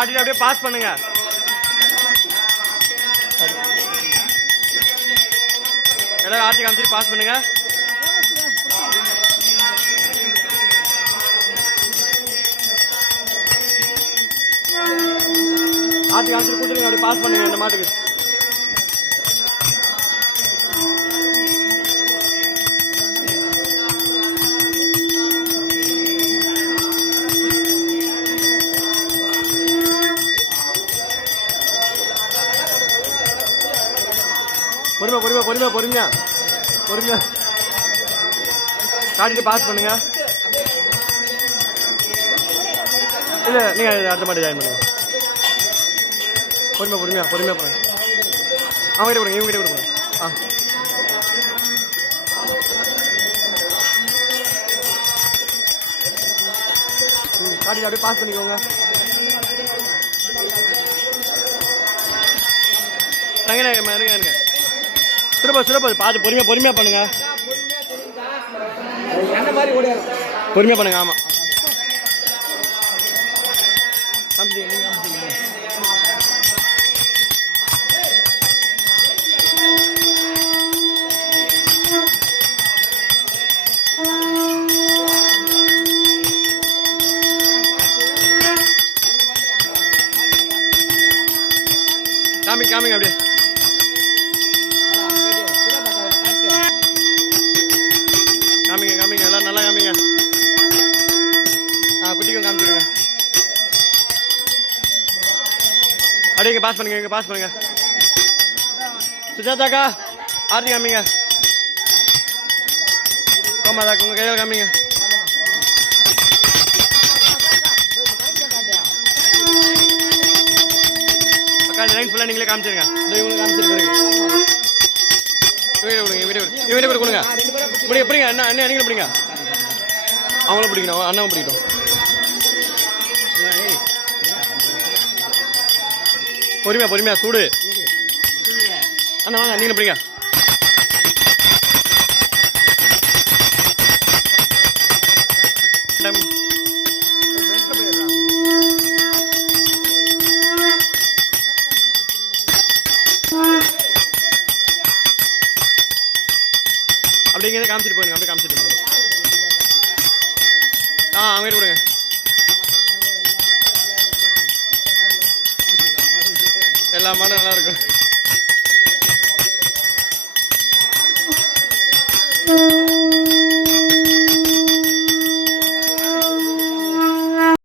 காட்டிட்டு அப்படியே பாஸ் பண்ணுங்க. எல்லாரும் ஆர்த்தி காமிச்சிட்டு பாஸ் பண்ணுங்க. ஆர்த்தி காமிச்சிட்டு கூட்டுங்க அப்படியே பாஸ் பண்ணுங்க இந்த மாட்டுக்கு. பொறுமையா காட்டிட்டு பாஸ் பண்ணுங்க. இல்லை நீங்கள் அடுத்த மாட்டி ஜாயின் பண்ணுங்க. பொறுமையா பண்ணுங்க. அவங்க கிட்ட கொடுங்க, இவங்க கிட்ட கொடுங்க. காட்டிட்டு அப்படியே பாஸ் பண்ணிக்கோங்க. இருங்க சுரப்பா பார்த்து பொறுமையா பண்ணுங்க. பொறுமையா பண்ணுங்க. ஆமா காமிங்க அப்படியே. காமிங்க எல்லாம் நல்லா காமிங்க. குட்டிக்கும் காமிச்சிடுங்க. அப்படியே இங்கே பாஸ் பண்ணுங்க. சுஜாதாக்கா ஆர்த்தி காமிங்க. கோமாதாக்கா உங்கள் கையால் காமிங்க. அக்கா இந்த லைன் ஃபுல்லாக நீங்களே காமிச்சிருங்க. இவங்களுக்கு காமிச்சிருக்கீங்க. வீடியோ கொடுங்க. பிடிங்க அண்ணா நீங்களும் பிடிங்க. அவங்களும் பிடிக்கணும், அண்ணாவும் பிடிக்கட்டும். பொறுமையா சூடு. அண்ணா வாங்க நீங்களும் பிடிங்க. அப்படிங்கிறத காமிச்சிட்டு போயிருங்க. அப்படியே காமிச்சிட்டு போங்க. அவங்க கொடுங்க. எல்லா மாடும் நல்லா இருக்கும்.